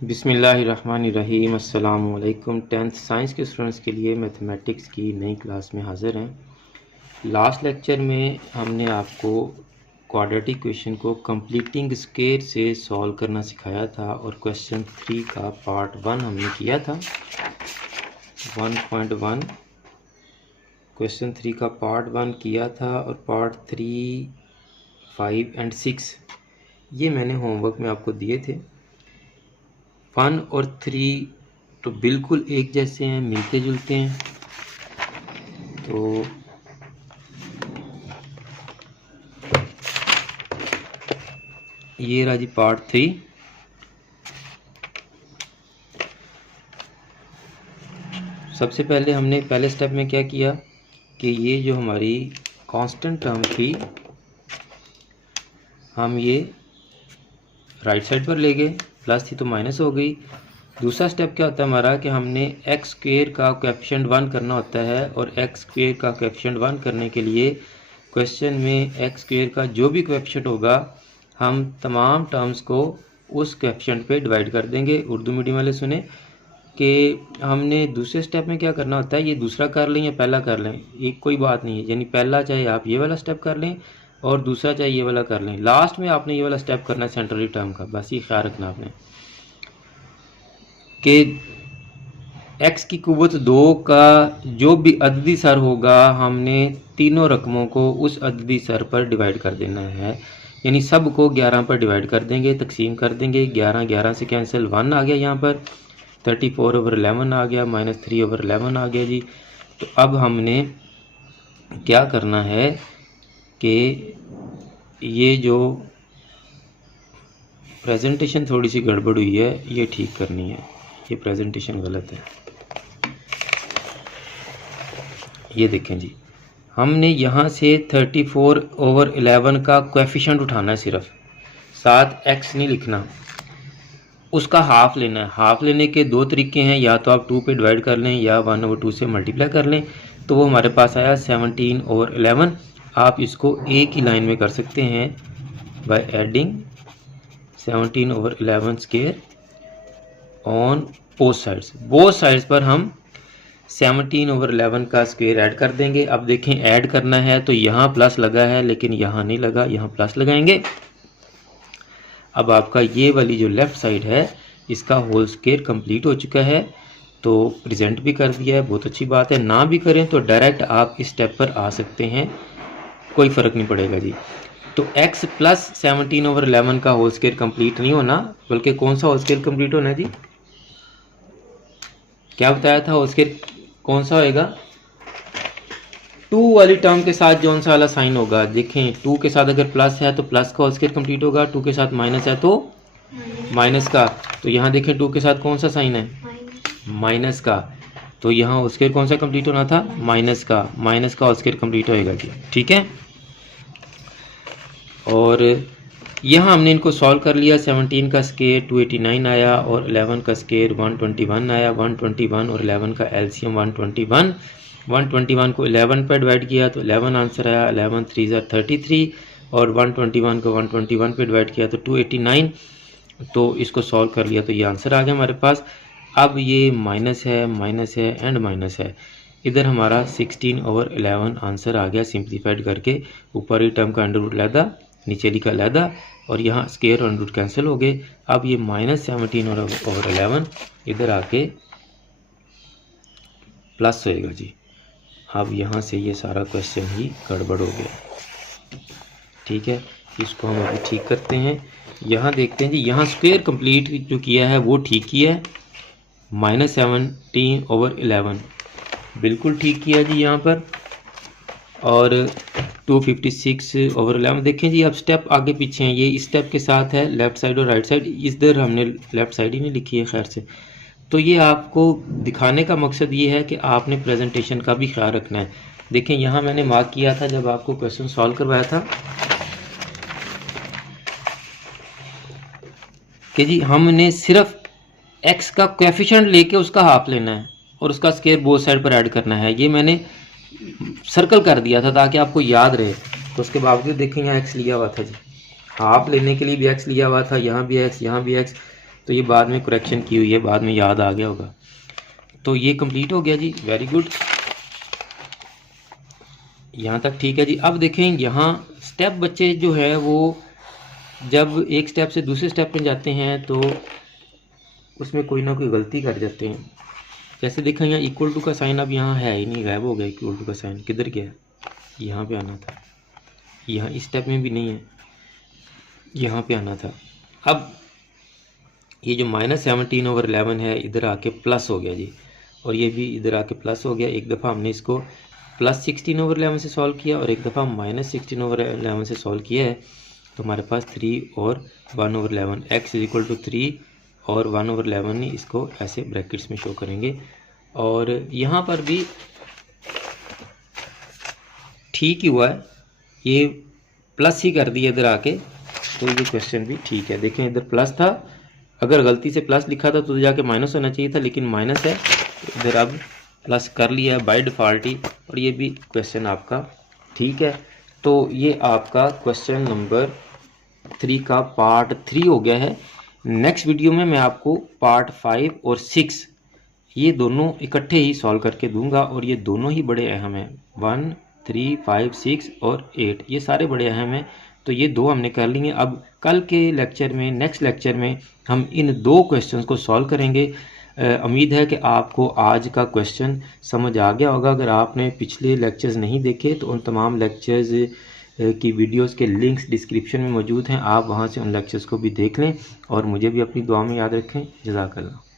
बिस्मिल्लाहिर्रहमानिर्रहीम। अस्सलाम वालेकुम। 10th साइंस के स्टूडेंट्स के लिए मैथमेटिक्स की नई क्लास में हाज़िर हैं। लास्ट लेक्चर में हमने आपको क्वाड्रेटिक इक्वेशन को कंप्लीटिंग स्क्वायर से सॉल्व करना सिखाया था और क्वेश्चन 3 का पार्ट 1 हमने किया था। 1.1 क्वेश्चन 3 का पार्ट 1 किया था और पार्ट 3, 5 एंड 6 ये मैंने होमवर्क में आपको दिए थे। 1 और 3 तो बिल्कुल एक जैसे हैं, मिलते जुलते हैं। तो ये रहा जी पार्ट 3। सबसे पहले हमने पहले स्टेप में क्या किया कि ये जो हमारी कांस्टेंट टर्म थी हम ये राइट साइड पर ले गए, प्लस थी तो माइनस हो गई। दूसरा स्टेप क्या होता है हमारा कि हमने एक्स स्क्वायर का कोएफिशिएंट 1 करना होता है और एक्स स्क्वायर का कोएफिशिएंट 1 करने के लिए क्वेश्चन में एक्स स्क्वायर का जो भी कोएफिशिएंट होगा हम तमाम टर्म्स को उस कोएफिशिएंट पे डिवाइड कर देंगे। उर्दू मीडियम वाले सुने कि हमने दूसरे स्टेप में क्या करना होता है, ये दूसरा कर लें या पहला कर लें, एक कोई बात नहीं है। यानी पहला चाहे आप ये वाला स्टेप कर लें और दूसरा चाहे ये वाला कर लें, लास्ट में आपने ये वाला स्टेप करना है सेंट्रली टर्म का। बस ये ख्याल रखना आपने कि x की कुव्वत 2 का जो भी अददी सर होगा हमने तीनों रकमों को उस अददी सर पर डिवाइड कर देना है। यानी सब को 11 पर डिवाइड कर देंगे, तकसीम कर देंगे। 11 11 से कैंसिल, 1 आ गया यहाँ पर, 34/11 आ गया, -3/11 आ गया जी। तो अब हमने क्या करना है कि ये जो प्रेजेंटेशन थोड़ी सी गड़बड़ हुई है ये ठीक करनी है, ये प्रेजेंटेशन गलत है। ये देखें जी, हमने यहाँ से 34/11 का कोएफिशिएंट उठाना है, सिर्फ साथ x नहीं लिखना, उसका हाफ लेना है। हाफ लेने के दो तरीके हैं, या तो आप 2 पे डिवाइड कर लें या 1/2 से मल्टीप्लाई कर लें। तो वो हमारे पास आया 17/11। आप इसको एक ही लाइन में कर सकते हैं by adding 17/11 square on both sides पर हम 17/11 का स्क्वायर ऐड कर देंगे। अब देखें ऐड करना है तो यहाँ प्लस लगा है लेकिन यहाँ नहीं लगा, यहाँ प्लस लगाएंगे। अब आपका ये वाली जो लेफ्ट साइड है इसका होल स्क्वायर कंप्लीट हो चुका है, तो प्रेजेंट भी कर दिया है, बहुत अच्छी बात है। ना भी करें तो डायरेक्ट आप इस स्टेप पर आ सकते हैं, कोई फ़र्क नहीं पड़ेगा जी। तो x प्लस 17/11 का होल स्क्वायर कंप्लीट नहीं होना, बल्कि कौन सा होल स्क्वायर कंप्लीट होना है जी? क्या बताया था होल स्क्वायर कौन सा होएगा? 2 वाली टर्म के साथ जो सा वाला साइन होगा, देखें 2 के साथ अगर प्लस है तो प्लस का होल स्क्वायर कंप्लीट होगा, 2 के साथ माइनस है तो माइनस का। तो यहाँ देखें 2 के साथ कौन सा साइन है? माइनस का। तो यहाँ होल स्क्वायर कौन सा कंप्लीट होना था? माइनस का होल स्क्वायर कंप्लीट होएगा जी, ठीक है। और यहाँ हमने इनको सॉल्व कर लिया। 17 का स्क्वायर 289 आया और 11 का स्क्वायर 121 आया। 121 और 11 का एलसीएम 121। 121 को 11 पर डिवाइड किया तो 11 आंसर आया। 11 3 33 और 121 को 121 पे डिवाइड किया तो 289। तो इसको सॉल्व कर लिया तो ये आंसर आ गया हमारे पास। अब ये माइनस है एंड माइनस है, इधर हमारा 16/11 आंसर आ गया सिंप्लीफाइड करके। ऊपर ही टर्म का अंडर रूट लैदा, नीचे लिखा लैदा और यहाँ स्क्वायर और अंडर रूट कैंसिल हो गए। अब ये -17/11 इधर आके प्लस होएगा जी। अब यहाँ से ये सारा क्वेश्चन ही गड़बड़ हो गया, ठीक है। इसको हम अभी ठीक करते हैं। यहाँ देखते हैं जी, यहाँ स्क्वायर कंप्लीट जो किया है वो ठीक किया है। -17/11 बिल्कुल ठीक किया जी यहाँ पर। और 256/11 देखें जी। अब स्टेप आगे पीछे हैं, ये इस स्टेप के साथ है लेफ़्ट साइड और राइट साइड। इधर हमने लेफ़्ट साइड ही नहीं लिखी है खैर से। तो ये आपको दिखाने का मकसद ये है कि आपने प्रेजेंटेशन का भी ख्याल रखना है। देखें यहाँ मैंने मार्क किया था जब आपको क्वेश्चन सॉल्व करवाया था कि जी हमने सिर्फ x का कोएफिशिएंट लेके उसका हाफ लेना है और उसका स्क्वायर बोथ साइड पर ऐड करना है। ये मैंने सर्कल कर दिया था ताकि आपको याद रहे। तो उसके बावजूद देखें यहाँ x लिया हुआ था जी, हाफ लेने के लिए भी x लिया हुआ था, यहाँ भी x, यहाँ भी x। तो ये बाद में करेक्शन की हुई है, बाद में याद आ गया होगा। तो ये कंप्लीट हो गया जी, वेरी गुड, यहाँ तक ठीक है जी। अब देखें यहाँ स्टेप बच्चे जो है वो जब एक स्टेप से दूसरे स्टेप में जाते हैं तो उसमें कोई ना कोई गलती कर जाते हैं। जैसे देखें यहाँ इक्वल टू का साइन अब यहाँ है ही नहीं, गायब हो गया इक्वल टू का साइन, किधर गया? यहाँ पे आना था, यहाँ इस स्टेप में भी नहीं है, यहाँ पे आना था। अब ये जो -17/11 है इधर आके प्लस हो गया जी, और ये भी इधर आके प्लस हो गया। एक दफ़ा हमने इसको +16/11 से सॉल्व किया और एक दफ़ा -16/11 से सॉल्व किया है, तो हमारे पास 3 और 1/11 x = 3 और 1/11 नहीं, इसको ऐसे ब्रैकेट्स में शो करेंगे। और यहाँ पर भी ठीक ही हुआ है, ये प्लस ही कर दिया इधर आके, तो ये क्वेश्चन भी ठीक है। देखें इधर प्लस था, अगर गलती से प्लस लिखा था तो जाके माइनस होना चाहिए था, लेकिन माइनस है, तो इधर अब प्लस कर लिया है बाय डिफ़ॉल्ट ही, और ये भी क्वेश्चन आपका ठीक है। तो ये आपका क्वेश्चन नंबर 3 का पार्ट 3 हो गया है। नेक्स्ट वीडियो में मैं आपको पार्ट 5 और 6 ये दोनों इकट्ठे ही सॉल्व करके दूंगा, और ये दोनों ही बड़े अहम हैं। 1, 3, 5, 6 और 8 ये सारे बड़े अहम हैं, तो ये दो हमने कर लिए। अब कल के लेक्चर में, नेक्स्ट लेक्चर में हम इन 2 क्वेश्चंस को सॉल्व करेंगे। उम्मीद है कि आपको आज का क्वेश्चन समझ आ गया होगा। अगर आपने पिछले लेक्चर्स नहीं देखे तो उन तमाम लेक्चर्स की वीडियोस के लिंक्स डिस्क्रिप्शन में मौजूद हैं, आप वहां से उन लेक्चर्स को भी देख लें, और मुझे भी अपनी दुआ में याद रखें। जज़ाकल्लाह।